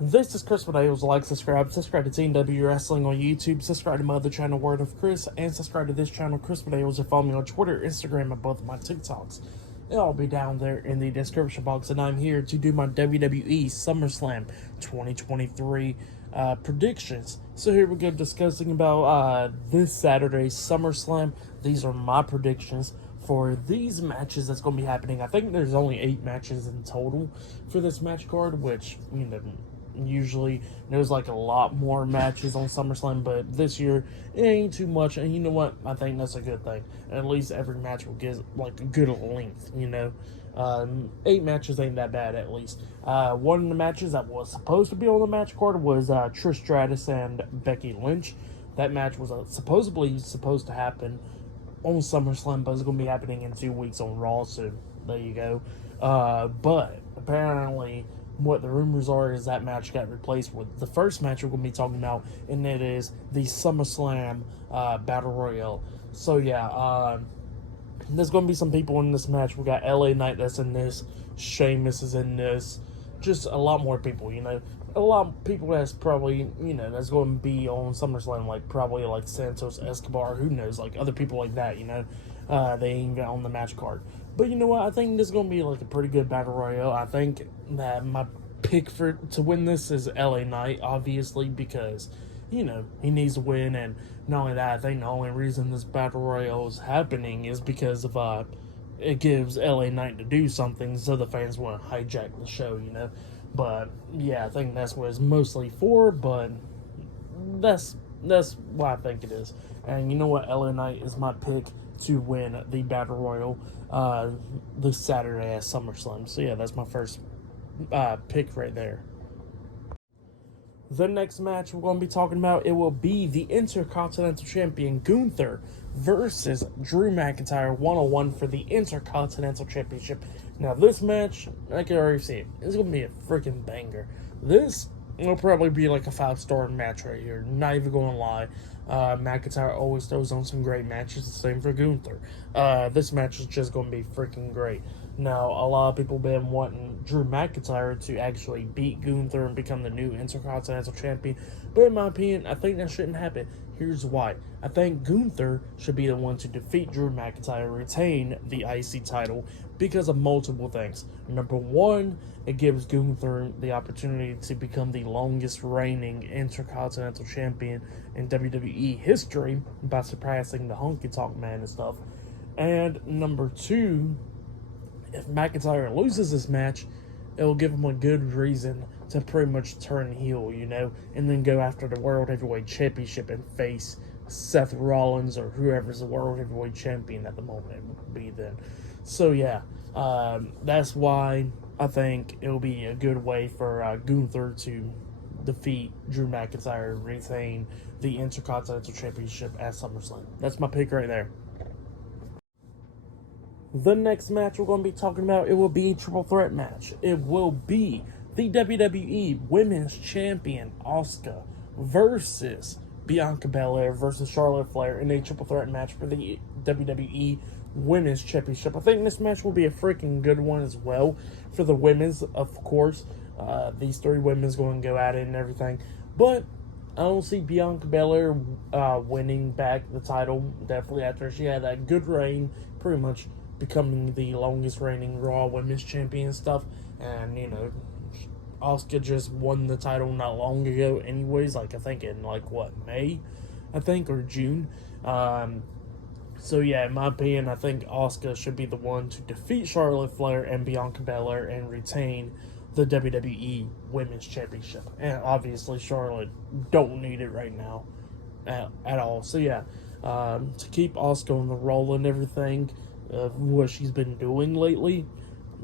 This is Chris Medeiros. Like, subscribe to Team W Wrestling on YouTube, subscribe to my other channel, Word of Chris, and subscribe to this channel, Chris Medeiros, and follow me on Twitter, Instagram, and both of my TikToks. It'll all be down there in the description box, and I'm here to do my WWE SummerSlam 2023 predictions. So here we go, discussing about this Saturday's SummerSlam. These are my predictions for these matches that's going to be happening. I think there's only 8 matches in total for this match card, which, you know, usually there's like a lot more matches on SummerSlam, but this year it ain't too much, and you know what, I think that's a good thing. At least every match will get like a good length, you know. 8 matches ain't that bad, at least. One of the matches that was supposed to be on the match card was Trish Stratus and Becky Lynch. That match was supposedly supposed to happen on SummerSlam, but it's going to be happening in 2 weeks on Raw, so there you go. But apparently what the rumors are is that match got replaced with the first match we're going to be talking about, and it is the SummerSlam Battle Royale. So yeah, there's going to be some people in this match. We got LA Knight that's in this, Sheamus is in this, just a lot more people, you know. A lot of people that's probably, you know, that's going to be on SummerSlam, like probably like Santos Escobar, who knows, like other people like that, you know. They ain't got on the match card. But you know what? I think this is going to be like a pretty good Battle Royale. I think that my pick to win this is LA Knight, obviously, because, you know, he needs to win. And not only that, I think the only reason this Battle Royale is happening is because of it gives LA Knight to do something, so the fans want to hijack the show, you know. But yeah, I think that's what it's mostly for. But that's what I think it is. And you know what? LA Knight is my pick to win the Battle Royal this Saturday at SummerSlam. So yeah, that's my first pick right there. The next match we're going to be talking about, it will be the Intercontinental Champion Gunther versus Drew McIntyre 1-on-1 for the Intercontinental Championship. Now this match, I can already see it. It's going to be a freaking banger. This will probably be like a 5-star match right here. Not even going to lie. McIntyre always throws on some great matches. The same for Gunther. This match is just going to be freaking great. Now, a lot of people have been wanting Drew McIntyre to actually beat Gunther and become the new Intercontinental Champion. But in my opinion, I think that shouldn't happen. Here's why. I think Gunther should be the one to defeat Drew McIntyre and retain the IC title because of multiple things. Number one, it gives Gunther the opportunity to become the longest reigning Intercontinental Champion in WWE history by surpassing the Honky Tonk Man and stuff. And number two, if McIntyre loses this match, it'll give him a good reason to pretty much turn heel, you know, and then go after the World Heavyweight Championship and face Seth Rollins or whoever's the World Heavyweight Champion at the moment it would be then. So yeah, that's why I think it'll be a good way for Gunther to defeat Drew McIntyre and retain the Intercontinental Championship at SummerSlam. That's my pick right there. The next match we're going to be talking about, it will be a triple threat match. It will be the WWE Women's Champion Asuka versus Bianca Belair versus Charlotte Flair in a triple threat match for the WWE Women's Championship. I think this match will be a freaking good one as well for the women's, of course. These 3 women's going to go at it and everything. But I don't see Bianca Belair winning back the title, definitely after she had that good reign, pretty much becoming the longest reigning Raw Women's Champion and stuff. And, you know, Asuka just won the title not long ago anyways, like I think in like what, May, I think, or June. So yeah, in my opinion, I think Asuka should be the one to defeat Charlotte Flair and Bianca Belair and retain the WWE Women's Championship. And obviously Charlotte don't need it right now at all. So yeah, to keep Asuka on the roll and everything of what she's been doing lately,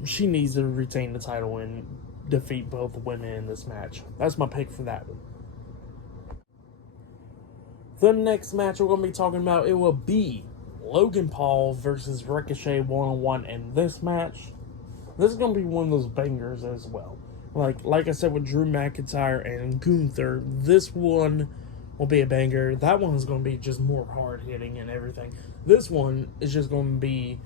she needs to retain the title and defeat both women in this match. That's my pick for that one. The next match we're going to be talking about, it will be Logan Paul versus Ricochet 1-on-1 in this match. This is going to be one of those bangers as well. Like I said with Drew McIntyre and Gunther, this one will be a banger. That one is going to be just more hard-hitting and everything. This one is just going to be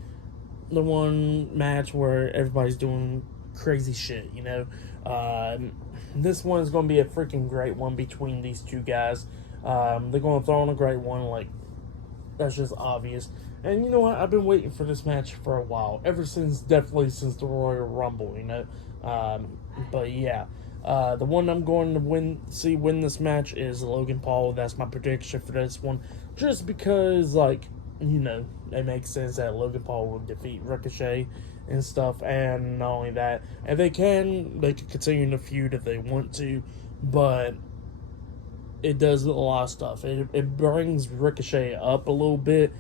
the one match where everybody's doing crazy shit, you know. This one is going to be a freaking great one between these two guys. They're going to throw in a great one, like, that's just obvious. And you know what? I've been waiting for this match for a while. Definitely since the Royal Rumble, you know? But yeah. The one I'm going to win this match is Logan Paul. That's my prediction for this one. Just because, like, you know, it makes sense that Logan Paul will defeat Ricochet and stuff. And not only that, and they can continue the feud if they want to, but it does a lot of stuff. It brings Ricochet up a little bit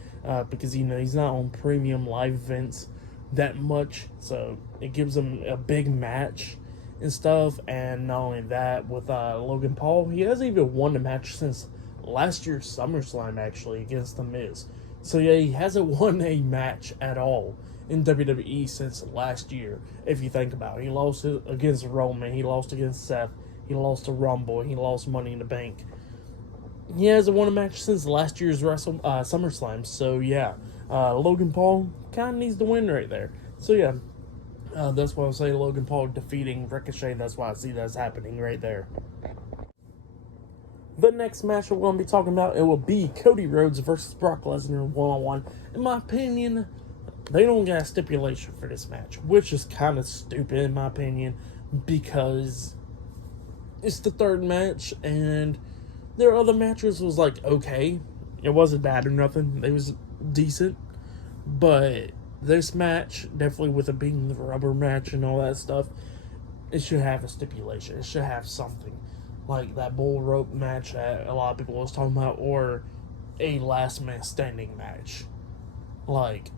because, you know, he's not on premium live events that much, so it gives him a big match and stuff. And not only that, with Logan Paul, he hasn't even won a match since last year's SummerSlam, actually, against The Miz. So yeah, he hasn't won a match at all in WWE since last year, if you think about it. He lost against Roman, he lost against Seth, he lost to Rumble, he lost Money in the Bank. He hasn't won a match since last year's SummerSlam. So yeah, Logan Paul kind of needs to win right there. So yeah, that's why I say Logan Paul defeating Ricochet. That's why I see that's happening right there. The next match we're going to be talking about, it will be Cody Rhodes versus Brock Lesnar one-on-one. In my opinion, they don't got a stipulation for this match, which is kind of stupid in my opinion, because it's the third match, and their other matches was like, okay. It wasn't bad or nothing. It was decent. But this match, definitely with it being the rubber match and all that stuff, it should have a stipulation. It should have something. Like that bull rope match that a lot of people was talking about, or a last man standing match. Like,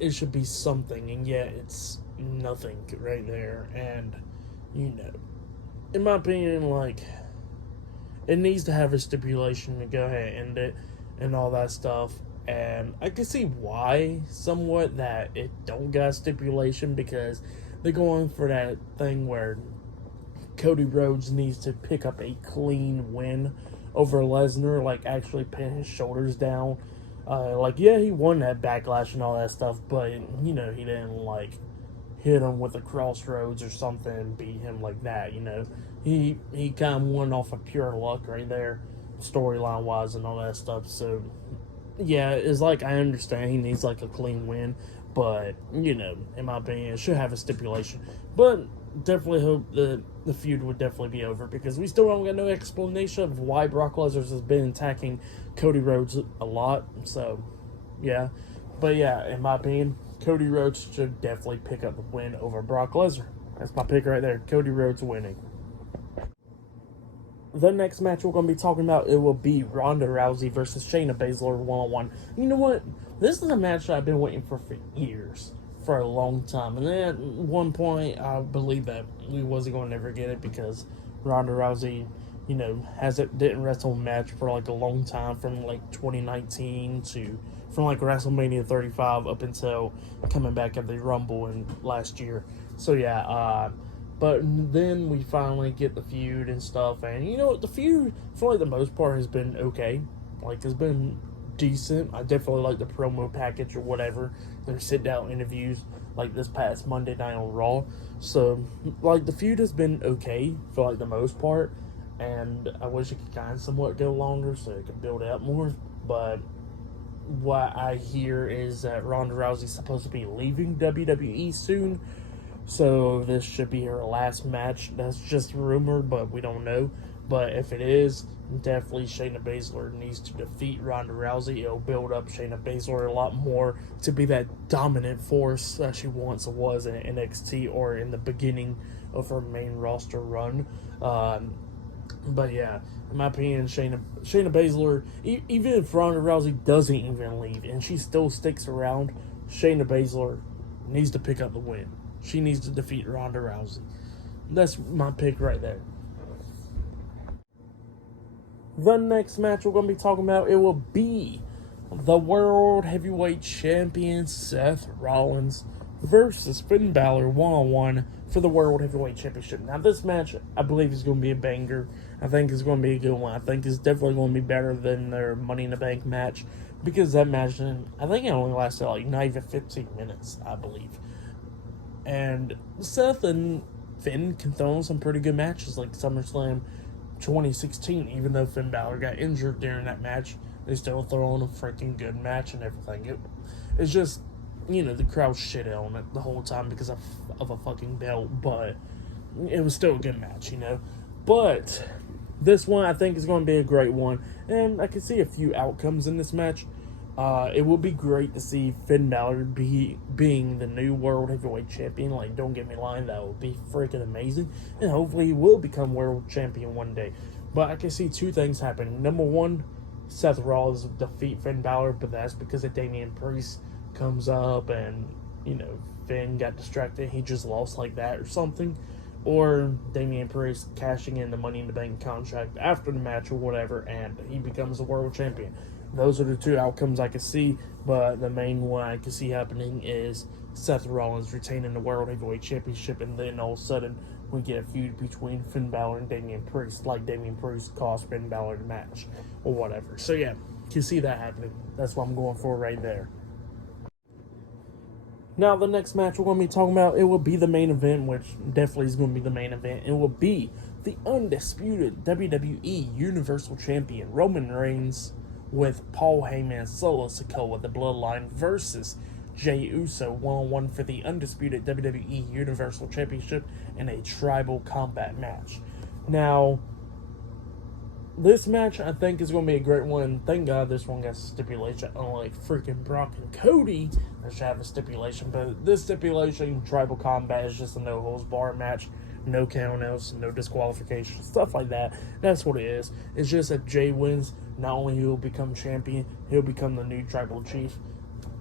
it should be something, and yet it's nothing right there. And, you know, in my opinion, like, it needs to have a stipulation to go ahead and end it and all that stuff. And I can see why, somewhat, that it don't got a stipulation, because they're going for that thing where Cody Rhodes needs to pick up a clean win over Lesnar, like actually pin his shoulders down. Like, yeah, he won that Backlash and all that stuff, but, you know, he didn't, like, hit him with a crossroads or something and beat him like that, you know. He kind of won off of pure luck right there, storyline-wise and all that stuff. So, yeah, it's like, I understand he needs, like, a clean win, but, you know, in my opinion, it should have a stipulation. But definitely hope the feud would definitely be over, because we still don't got no explanation of why Brock Lesnar has been attacking Cody Rhodes a lot. So, yeah. But, yeah, in my opinion, Cody Rhodes should definitely pick up the win over Brock Lesnar. That's my pick right there. Cody Rhodes winning. The next match we're going to be talking about, it will be Ronda Rousey versus Shayna Baszler one-on-one. You know what? This is a match that I've been waiting for years. For a long time. And then at one point, I believe that we wasn't going to ever get it, because Ronda Rousey, you know, didn't wrestle a match for like a long time, from like 2019 to, from like WrestleMania 35 up until coming back at the Rumble in last year. So yeah, but then we finally get the feud and stuff, and you know, the feud for like the most part has been okay. Like, it's been decent. I definitely like the promo package or whatever, their sit-down interviews, like this past Monday night on Raw. So, like, the feud has been okay for like the most part, and I wish it could kind of somewhat go longer so it could build up more. But what I hear is that Ronda Rousey's supposed to be leaving WWE soon, so this should be her last match. That's just rumored, but we don't know. But if it is, definitely Shayna Baszler needs to defeat Ronda Rousey. It'll build up Shayna Baszler a lot more to be that dominant force that she once was in NXT, or in the beginning of her main roster run. But yeah, in my opinion, Shayna Baszler, even if Ronda Rousey doesn't even leave and she still sticks around, Shayna Baszler needs to pick up the win. She needs to defeat Ronda Rousey. That's my pick right there. The next match we're going to be talking about, it will be the World Heavyweight Champion Seth Rollins versus Finn Balor one-on-one for the World Heavyweight Championship. Now, this match, I believe, is going to be a banger. I think it's going to be a good one. I think it's definitely going to be better than their Money in the Bank match, because that match, I think it only lasted like not even 15 minutes, I believe. And Seth and Finn can throw in some pretty good matches like SummerSlam 2016. Even though Finn Balor got injured during that match, they still throw in a freaking good match and everything. It's just, the crowd shit on it the whole time because of a fucking belt, but it was still a good match, But this one I think is going to be a great one, and I can see a few outcomes in this match. It would be great to see Finn Balor being the new World Heavyweight Champion. Like, don't get me lying, that would be freaking amazing. And hopefully he will become World Champion one day. But I can see two things happening. Number one, Seth Rollins defeat Finn Balor, but that's because of Damian Priest comes up and, Finn got distracted. He just lost like that or something. Or Damian Priest cashing in the Money in the Bank contract after the match or whatever, and he becomes the World Champion. Those are the two outcomes I can see, but the main one I can see happening is Seth Rollins retaining the World Heavyweight Championship, and then all of a sudden we get a feud between Finn Balor and Damian Priest, like Damian Priest cost Finn Balor the match or whatever. So yeah, you can see that happening. That's what I'm going for right there. Now, the next match we're going to be talking about, it will be the main event, which definitely is going to be the main event. It will be the undisputed WWE Universal Champion, Roman Reigns, with Paul Heyman and Solo Sikoa, the Bloodline, versus Jay Uso, one-on-one for the undisputed WWE Universal Championship in a tribal combat match. Now, this match, I think, is going to be a great one. Thank God this one got a stipulation, unlike freaking Brock and Cody, that should have a stipulation. But this stipulation, tribal combat, is just a no-holds-barred match. No countouts, no disqualification, stuff like that. That's what it is. It's just if Jay wins, not only he'll become champion, he'll become the new tribal chief.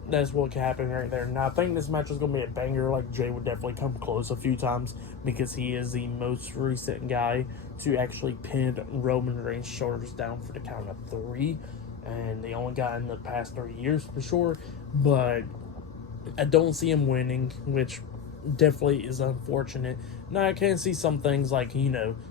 That's what can happen right there. Now, I think this match is going to be a banger. Like, Jay would definitely come close a few times because he is the most recent guy to actually pin Roman Reigns' shoulders down for the count of 3. And the only guy in the past 3 years for sure. But I don't see him winning, which definitely is unfortunate. Now, I can see some things like,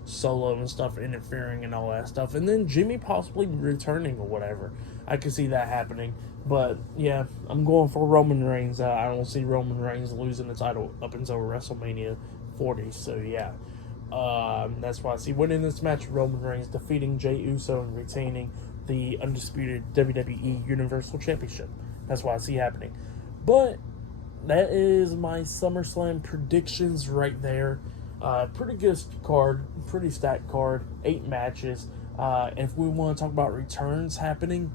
Solo and stuff interfering and all that stuff. And then Jimmy possibly returning or whatever. I can see that happening. But, yeah, I'm going for Roman Reigns. I don't see Roman Reigns losing the title up until WrestleMania 40. So, yeah. That's why I see winning this match, Roman Reigns defeating Jay Uso and retaining the undisputed WWE Universal Championship. That's why I see happening. But that is my SummerSlam predictions right there. Pretty good card, pretty stacked card, 8 matches. If we want to talk about returns happening,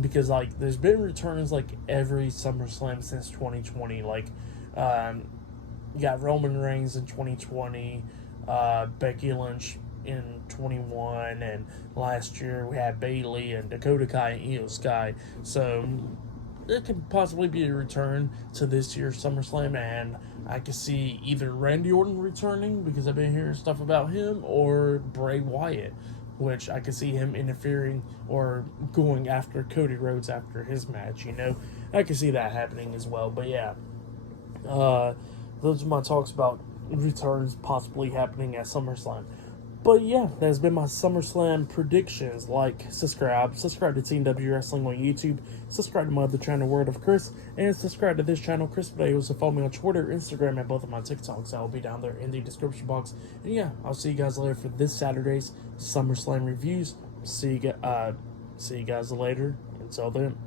because there's been returns every SummerSlam since 2020. You got Roman Reigns in 2020, Becky Lynch in 21, and last year we had Bayley and Dakota Kai and Io Sky. So it could possibly be a return to this year's SummerSlam, and I could see either Randy Orton returning, because I've been hearing stuff about him, or Bray Wyatt, which I could see him interfering or going after Cody Rhodes after his match, I could see that happening as well. But yeah, those are my talks about returns possibly happening at SummerSlam. But yeah, that's been my SummerSlam predictions. Subscribe to Team W Wrestling on YouTube, subscribe to my other channel, Word of Chris, and subscribe to this channel, Chris Videos, and follow me on Twitter, Instagram, and both of my TikToks. I'll be down there in the description box. And yeah, I'll see you guys later for this Saturday's SummerSlam reviews. See you guys later. Until then.